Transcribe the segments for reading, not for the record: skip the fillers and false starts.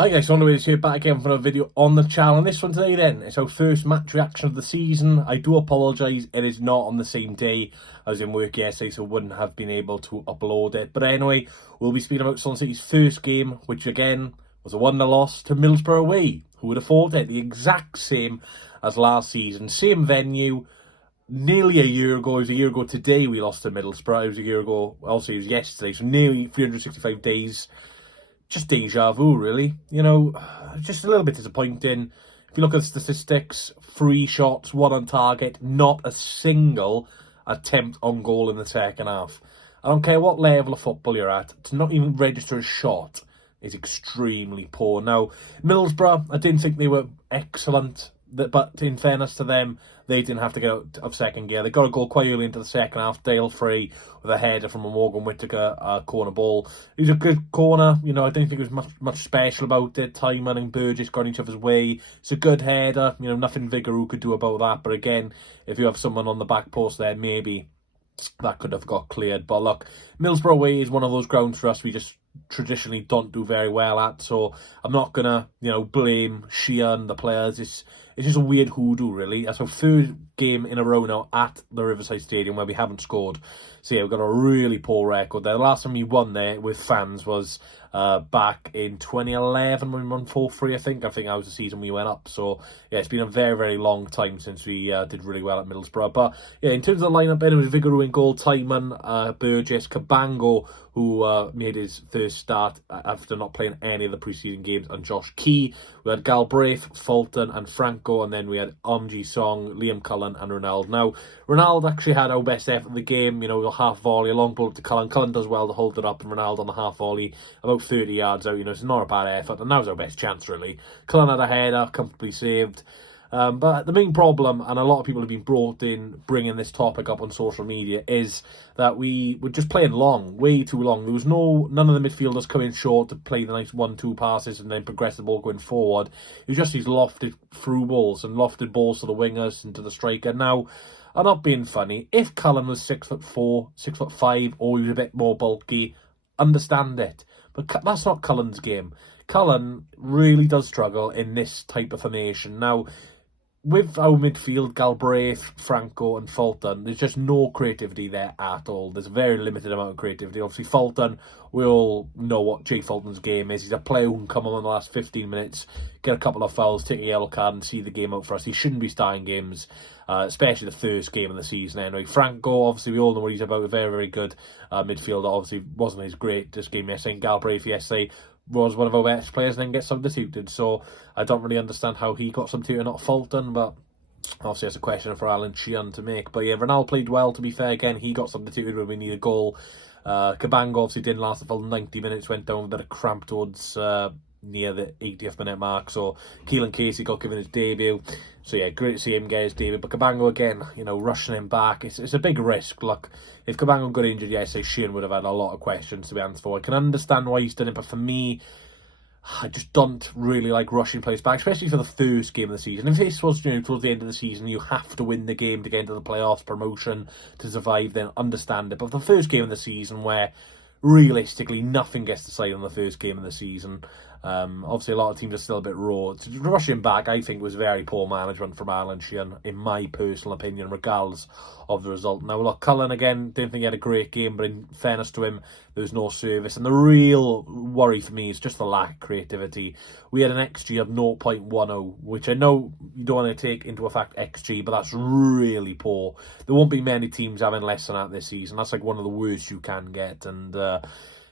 Hi guys, Wonderways here, back again for a video on the channel. And this one today then, it's our first match reaction of the season. I do apologise, it is not on the same day. I was in work yesterday, so wouldn't have been able to upload it. But anyway, we'll be speaking about Swansea City's first game, which again was a 1-0 loss to Middlesbrough away. Who would have thought it? The exact same as last season, same venue. Nearly a year ago, it was a year ago today we lost to Middlesbrough. It was a year ago, also it was yesterday, so nearly 365 days. Just deja vu, really. You know, just a little bit disappointing. If you look at the statistics, 3 shots, 1 on target, not a single attempt on goal in the second half. I don't care what level of football you're at, to not even register a shot is extremely poor. Now, Middlesbrough, I didn't think they were excellent, but in fairness to them, they didn't have to get out of second gear. They got a goal quite early into the second half. Dale Free with a header from a Morgan Whittaker corner ball. It was a good corner. You know, I didn't think there was much special about it. Tyman and Burgess got each other's way. It's a good header. You know, nothing Vigouroux could do about that. But again, if you have someone on the back post there, maybe that could have got cleared. But look, Middlesbrough away is one of those grounds for us we just traditionally don't do very well at, so I'm not gonna, blame Shea and the players. It's just a weird hoodoo, really. That's our third game in a row now at the Riverside Stadium where we haven't scored. So yeah, we've got a really poor record there. The last time we won there with fans was back in 2011 when we won 4-3, I think. I think that was the season we went up. So yeah, it's been a very, very long time since we did really well at Middlesbrough. But yeah, in terms of the lineup, it was Vigouroux in goal, Tyman, Burgess, Cabango, who made his first start after not playing any of the pre-season games, and Josh Key. We had Galbraith, Fulton and Franco, and then we had Omji Song, Liam Cullen and Ronald. Now, Ronald actually had our best effort of the game, a half volley, a long ball to Cullen. Cullen does well to hold it up, and Ronald on the half volley, about 30 yards out, it's not a bad effort, and that was our best chance, really. Cullen had a header, comfortably saved. But the main problem, and a lot of people have been bringing this topic up on social media, is that we were just playing long, way too long. There was none of the midfielders coming short to play the nice 1-2 passes and then progress the ball going forward. It was just these lofted through balls and lofted balls to the wingers and to the striker. Now, I'm not being funny. If Cullen was 6'4", 6'5", or he was a bit more bulky, understand it. But that's not Cullen's game. Cullen really does struggle in this type of formation. Now, with our midfield, Galbraith, Franco and Fulton, there's just no creativity there at all. There's a very limited amount of creativity. Obviously, Fulton, we all know what Jay Fulton's game is. He's a player who can come on in the last 15 minutes, get a couple of fouls, take a yellow card and see the game out for us. He shouldn't be starting games, especially the first game of the season anyway. Franco, obviously, we all know what he's about. A very, very good midfielder. Obviously, wasn't his greatest game yesterday. Galbraith yesterday was one of our best players and then gets substituted. So I don't really understand how he got substituted, not Fulton, but obviously that's a question for Alan Sheehan to make. But yeah, Ronald played well, to be fair. Again, he got substituted when we need a goal. Cabango obviously didn't last the full 90 minutes, went down with a bit of cramp towards near the 80th minute mark. So Keelan Casey got given his debut. So yeah, great to see him get his debut. But Cabango again, rushing him back. It's a big risk. Look, if Cabango got injured yesterday, Sheehan would have had a lot of questions to be answered for. I can understand why he's done it, but for me, I just don't really like rushing players back, especially for the first game of the season. If this was, towards the end of the season, you have to win the game to get into the playoffs, promotion, to survive, then understand it. But the first game of the season, where realistically nothing gets decided on the first game of the season, obviously a lot of teams are still a bit raw. To rush him back, I think, was very poor management from Alan Sheehan, in my personal opinion, regardless of the result. Now, look, Cullen, again, didn't think he had a great game, but in fairness to him, there was no service. And the real worry for me is just the lack of creativity. We had an XG of 0.10, which I know you don't want to take into effect XG, but that's really poor. There won't be many teams having less than that this season. That's like one of the worst you can get. And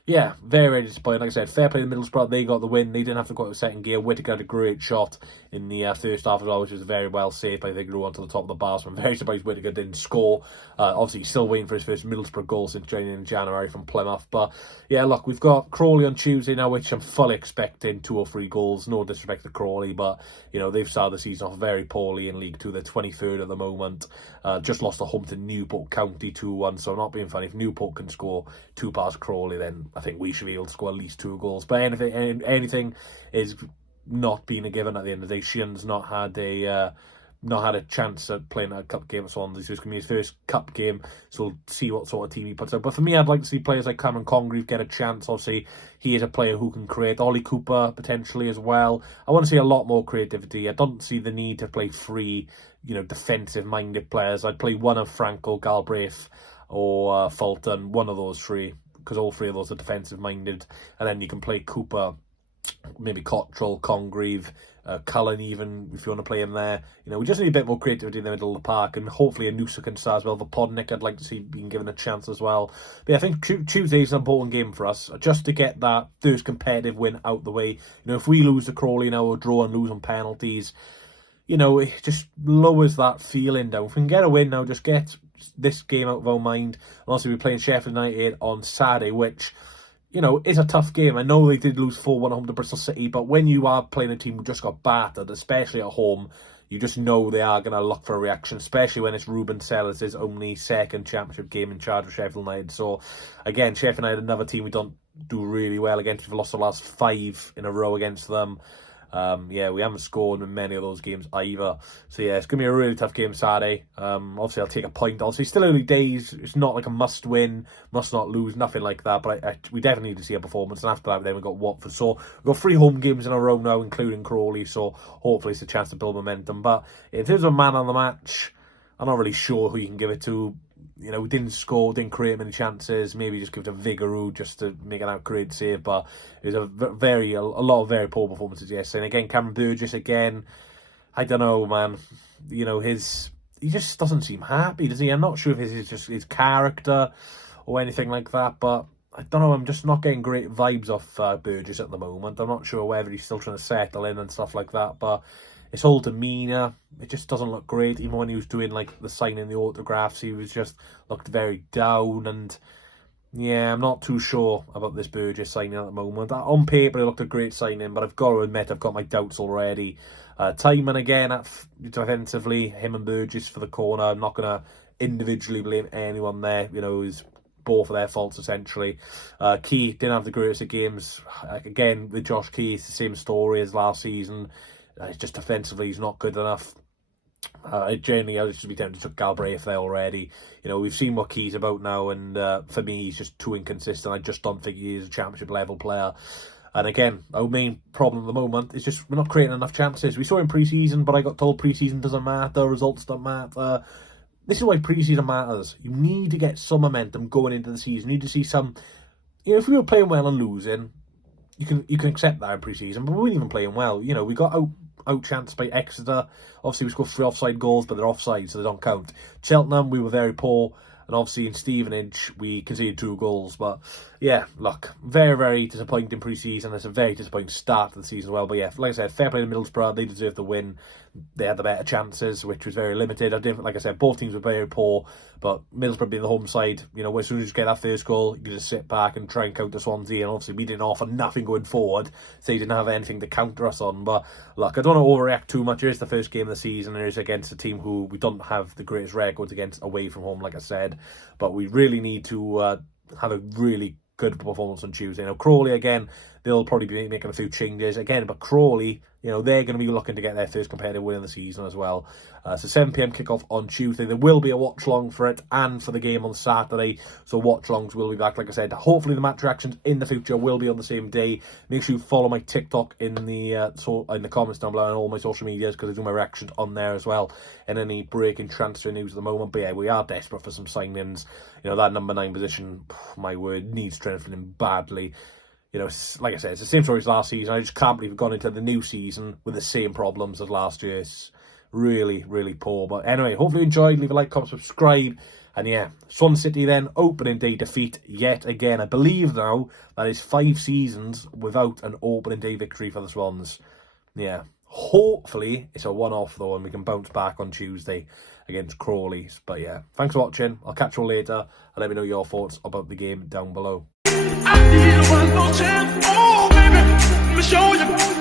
yeah, very, very disappointing. Like I said, fair play to Middlesbrough. They got the win. They didn't have to go out of second gear. Whittaker had a great shot in the first half as well, which was very well saved by Vigouroux onto the top of the bar. So I'm very surprised Whittaker didn't score. Obviously, he's still waiting for his first Middlesbrough goal since joining in January from Plymouth. But yeah, look, we've got Crawley on Tuesday now, which I'm fully expecting 2 or 3 goals. No disrespect to Crawley, but they've started the season off very poorly in League Two. They're 23rd at the moment. Just lost at home to Newport County 2-1. So I'm not being funny. If Newport can score 2 past Crawley, then I think we should be able to score at least 2 goals. But anything is not being a given at the end of the day. Sheehan's not had a not had a chance at playing a cup game at Swansea, so it's going to be his first cup game, so we'll see what sort of team he puts out. But for me, I'd like to see players like Cameron Congreve get a chance. Obviously, he is a player who can create. Ollie Cooper, potentially, as well. I want to see a lot more creativity. I don't see the need to play three, defensive-minded players. I'd play one of Franco, Galbraith, or Fulton, one of those three, because all three of those are defensive-minded. And then you can play Cooper, maybe Cottrell, Congreve, Cullen even, if you want to play him there. We just need a bit more creativity in the middle of the park, and hopefully a Noosa can start as well. Podnik, I'd like to see being given a chance as well. But yeah, I think Tuesday's an important game for us, just to get that first competitive win out the way. If we lose to Crawley now, or draw and lose on penalties, it just lowers that feeling down. If we can get a win now, just get this game out of our mind. And also, we're playing Sheffield United on Saturday, which is a tough game. I know they did lose 4-1 home to Bristol City, but when you are playing a team who just got battered, especially at home, you just know they are going to look for a reaction, especially when it's Ruben Sellers' only second championship game in charge of Sheffield United. So, again, Sheffield United, another team we don't do really well against. We've lost the last 5 in a row against them. We haven't scored in many of those games either. So yeah, it's going to be a really tough game Saturday. Obviously, I'll take a point. Obviously, still early days. It's not like a must win, must not lose, nothing like that. But we definitely need to see a performance. And after that, then we've got Watford. So we've got 3 home games in a row now, including Crawley. So hopefully it's a chance to build momentum. But in terms of man on the match, I'm not really sure who you can give it to. We didn't score, didn't create many chances. Maybe just give it to Vigouroux just to make an out-great save. But it was a lot of very poor performances yesterday. And again, Cameron Burgess again. I don't know, man. He just doesn't seem happy, does he? I'm not sure if it's just his character or anything like that. But I don't know. I'm just not getting great vibes off Burgess at the moment. I'm not sure whether he's still trying to settle in and stuff like that. But his whole demeanour, it just doesn't look great. Even when he was doing the signing the autographs, he was just looked very down. And yeah, I'm not too sure about this Burgess signing at the moment. On paper, it looked a great signing, but I've got to admit, I've got my doubts already. Tymon again, defensively, him and Burgess for the corner. I'm not going to individually blame anyone there. It was both of their faults, essentially. Key didn't have the greatest of games. Again, with Josh Key, it's the same story as last season. It's just defensively, he's not good enough. Generally, I should be tempted to Galbraith there already. We've seen what Key's about now, and for me, he's just too inconsistent. I just don't think he is a championship level player. And again, our main problem at the moment is just we're not creating enough chances. We saw in pre-season, but I got told pre-season doesn't matter, results don't matter. This is why pre-season matters. You need to get some momentum going into the season. You need to see some. If we were playing well and losing, you can accept that in pre-season, but we weren't even playing well. We got out-chanced by Exeter. Obviously, we scored 3 offside goals, but they're offside, so they don't count. Cheltenham, we were very poor. And obviously in Stevenage, we conceded 2 goals. But yeah, look, very, very disappointing pre-season. It's a very disappointing start to the season as well. But yeah, like I said, fair play to Middlesbrough. They deserved the win. They had the better chances, which was very limited. Like I said, both teams were very poor. But Middlesbrough being the home side, as soon as you get that first goal, you just sit back and try and counter Swansea. And obviously we didn't offer nothing going forward, so you didn't have anything to counter us on. But look, I don't want to overreact too much. It is the first game of the season. It is against a team who we don't have the greatest records against away from home, like I said. But we really need to have a really good performance on Tuesday. Now, Crawley, again, they'll probably be making a few changes again, but Crawley, they're going to be looking to get their first competitive win of the season as well. So 7 p.m. kickoff on Tuesday. There will be a watch-along for it and for the game on Saturday. So watch-alongs will be back, like I said. Hopefully the match reactions in the future will be on the same day. Make sure you follow my TikTok in the comments down below and all my social medias, because I do my reactions on there as well. And any breaking transfer news at the moment. But yeah, we are desperate for some signings. That number 9 position, my word, needs strengthening badly. Like I said, it's the same story as last season. I just can't believe we've gone into the new season with the same problems as last year. It's really, really poor. But anyway, hopefully you enjoyed. Leave a like, comment, subscribe. And yeah, Swansea City then, opening day defeat yet again. I believe now that is 5 seasons without an opening day victory for the Swans. Yeah, hopefully it's a one-off though, and we can bounce back on Tuesday against Crawley. But yeah, thanks for watching. I'll catch you all later, and let me know your thoughts about the game down below. I need one more chance, oh baby, let me show you.